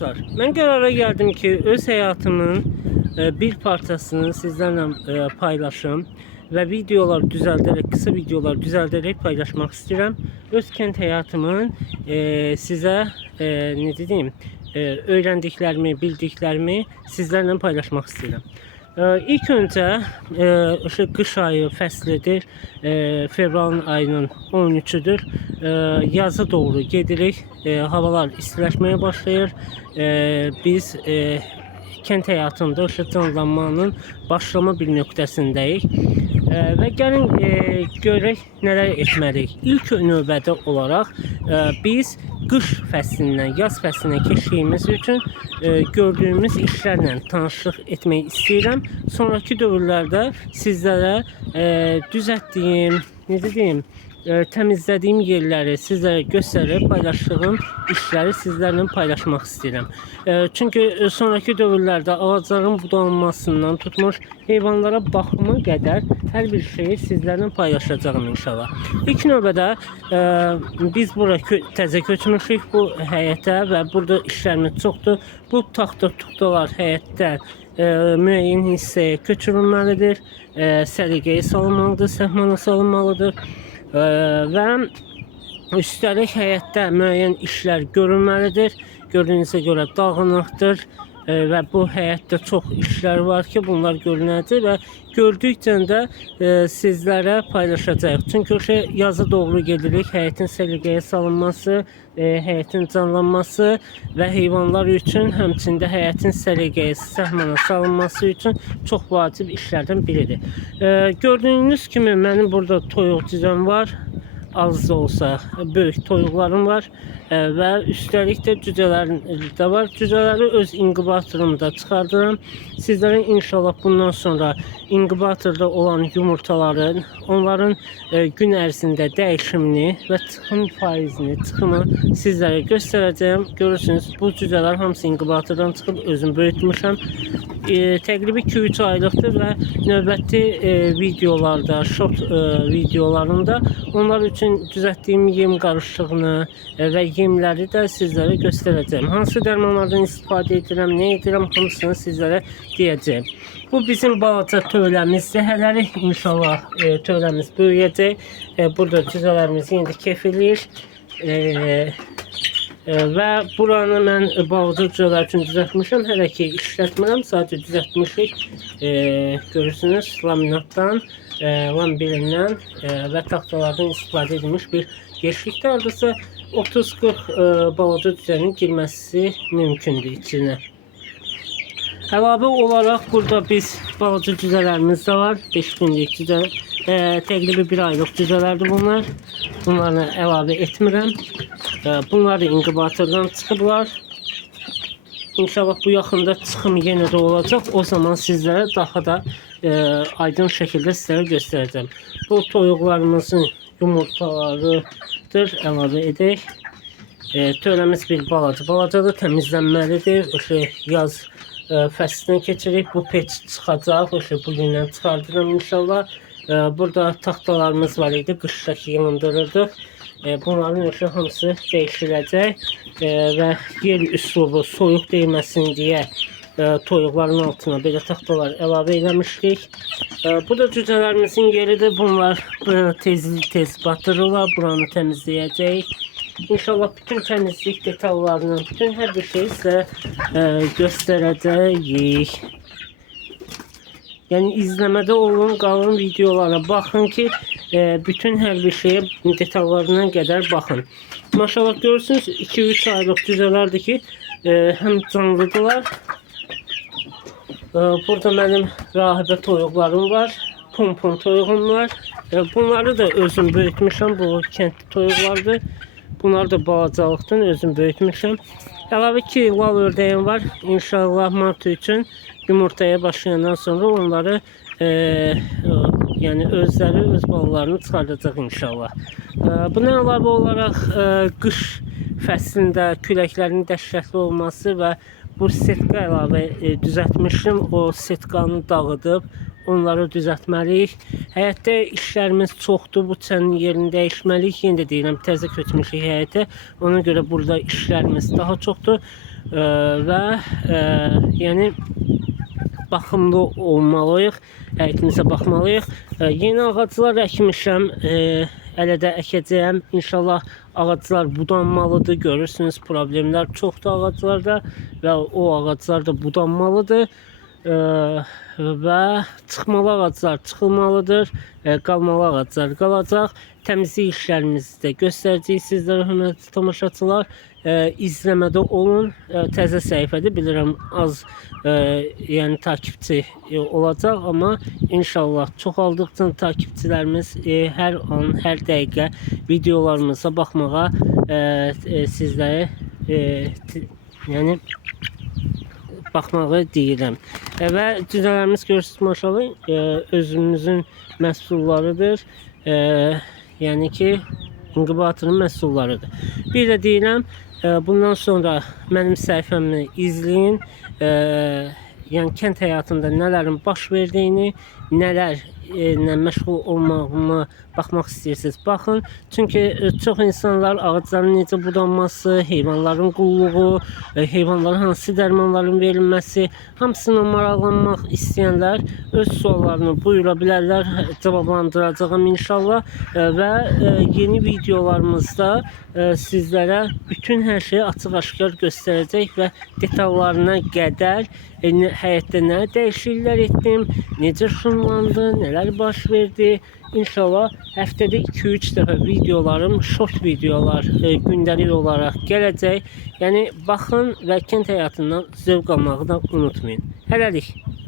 dostlar, ben qərara gəldim ki, öz həyatımın bir parçasını sizlərlə paylaşım və videolar düzəldərək, qısa videolar düzəldərək paylaşmaq istəyirəm. Öz kənd həyatımın sizə necə deyim, öyrəndiklərimi, bildiklərimi sizlərlə paylaşmaq istəyirəm. İlk öncə qış ayı fəslidir, fevralın ayının 13'üdür. Yaza doğru gedirik, havalar istiləşməyə başlayır. Biz kənd həyatında canlanmanın başlama bir nöqtəsindəyik. Və gəlin görək nələr etməliyik. İlk növbədə olaraq biz qış fəslindən yaz fəslinə keçdiyimiz üçün gördüyümüz işlərlə tanışlıq etmək istəyirəm. Sonraki dövrlərdə sizlərə düzəltdiyim, necə deyim, təmizlədiyim yerləri sizlərə göstərib paylaşdığım işləri sizlərlə paylaşmaq istəyirəm. Çünki sonraki dövrlərdə ağacların budanmasından tutmuş heyvanlara baxımı qədər hər bir şeyi sizlərlə paylaşacağım inşallah. İlk növbədə biz bura təzə köçmüşük bu həyətə və burada işlərimiz çoxdur. Bu taxta-tuxtalar həyətdə müəyyən hissəyə köçürülməlidir, səliqəyə salınmalıdır, səhmana salınmalıdır. Və üstəlik həyətdə müəyyən işlər görülməlidir. Gördüyünüzə görə dağınıqdır və bu həyətdə çox işlər var ki, bunlar görünəcək və gördükcə də sizlərə paylaşacağıq. Çünki yaza doğru gedirik, həyətin səliqəyə salınması, həyətin canlanması və heyvanlar üçün, həmçində həyətin səliqəyə, səhmana salınması üçün çox vacib işlərdən biridir. Gördüyünüz kimi mənim burada toyuq cüzəm var. Az da olsa böyük toyuqlarım var və üstəlik də cücələrim də var. Cücələri öz inkubatorumda çıxardıram. Sizlərə inşallah bundan sonra inkubatorda olan yumurtaların, onların gün ərzində dəyişimini və çıxım faizini, çıxımı sizlərə göstərəcəyim. Görürsünüz, bu cücələr hamısı inkubatordan çıxıb özüm böyütmüşəm. Təqribi 2-3 aylıqdır və növbəti videolarda, short videolarında onlar üçün düzəltdiyim yem qarışığını və yemləri də sizlərə göstərəcəyim. Hansı dərmanlardan istifadə edirəm, nə edirəm, hamısını sizlərə deyəcəyim. Bu bizim balaca tövləmizdir. Hələlik inşallah tövləmiz böyüyəcək. Burada cüzələrimiz indi keyf eləyir. Və buranı mən balaca cüzələr üçün düzəltmişəm. Hələ ki işlətmirəm, sadəcə düzəltmişik. Görürsünüz, laminatdan, lambirindən və taxtalardan istifadə edilmiş bir yeşikdə. Hardasa 30-40 balaca cüzənin girməsi mümkündür içinə. Əlavə olaraq burada biz balaca cüzələrimiz də var. 5 günlük cüzə, təqribi 1 aylıq cüzələrdir bunlar. Bunları əlavə etmirəm. Bunlar da inkubatordan çıxıblar. İnşallah bu yaxında çıxım yenə də olacaq. O zaman sizlərə daha da aydın şəkildə sizlərə göstərəcəm. Bu toyuqlarımızın yumurtalarıdır. Əlavə edək. Tövləmiz bir balaca. Balaca da təmizlənməlidir. Yaz fəslindən keçirik. Bu peç çıxacaq. Bugündən çıxardıram inşallah. Burada taxtalarımız var idi. Qışdakı yığındırırdıq. Bunların hamısı dəyişiləcək və yer üslubu soyuq değməsin deyə toyuqların altına belə taxtalar əlavə eləmişdik. Bu da cücələrimizin yeridir. Bunlar tez batırırlar. Buranı təmizləyəcəyik. İnşallah bütün təmizlik detallarını, bütün hər bir şeyi sizə göstərəcəyik. Yəni izləmədə olun, qalın videolara baxın ki, bütün hər bir şeyə detallarına qədər baxın. Maşallah görürsünüz, 2-3 aylıq cüzələrdir ki, həm canlıdırlar. Burada mənim rahibə toyuqlarım var, pompon toyuğum var. Bunları da özüm böyütmüşəm, bu kəndli toyuqlardır. Bunlar da balacalıqdan özüm böyütmüşəm. Əlavə ki, lal ördəyim var. İnşallah mart üçün yumurtaya başlayandan sonra onları yəni özləri öz balalarını çıxardacaq inşallah. Buna əlavə olaraq qış fəslində küləklərin dəhşətli olması və bu setka əlavə düzəltmişdim. O setkanı dağıdıb onları düzəltməliyik. Həyətdə işlərimiz çoxdur. Bu çənin yerini dəyişməliyik. Yenə də deyirəm, təzə köçmüşük həyətə. Ona görə burada işlərimiz daha çoxdur. və yəni baxımlı olmalıyıq, həyətimizə baxmalıyıq. Yeni ağaclar əkmişəm, hələ də əkəcəyəm. İnşallah ağaclar budanmalıdır. Görürsünüz, problemlər çoxdur ağaclarda və o ağaclar da budanmalıdır. Və çıxmalı ağaclar çıxılmalıdır, qalmalı ağaclar qalacaq. Təmizlik işlərimizi də göstərəcəyik sizlərə, hörmətli tamaşaçılar. İzləmədə olun. Təzə səhifədir, bilirəm az yəni takipçi olacaq, amma inşallah çoxaldıqca takipçilərimiz hər an, hər dəqiqə videolarımıza baxmağa sizlərə yəni baxmağı deyirəm. Və cüzələrimiz görürsünüz, maşallah özümüzün məhsullarıdır. Yəni ki, inkubatorun məhsullarıdır. Bir də deyirəm, bundan sonra mənim səhifəmi izləyin. Yəni kənd həyatında nələrin baş verdiyini, nələrlə məşğul olmağıma baxmaq istəyirsiniz, baxın. Çünki çox insanlar ağacların necə budanması, heyvanların qulluğu, heyvanların hansı dərmanların verilməsi, hamısına maraqlanmaq istəyənlər öz suallarını buyura bilərlər, cavablandıracağam inşallah. Və yeni videolarımızda sizlərə bütün hər şeyi açıq-aşkar göstərəcək və detallarına qədər həyətdə nə dəyişikliklər etdim, necə şunlandı, nələr baş verdi. İnşallah həftədə 2-3 dəfə videolarım, short videolar gündəlik olaraq gələcək. Yəni baxın və kənd həyatından zövq almağı da unutmayın. Hələlik.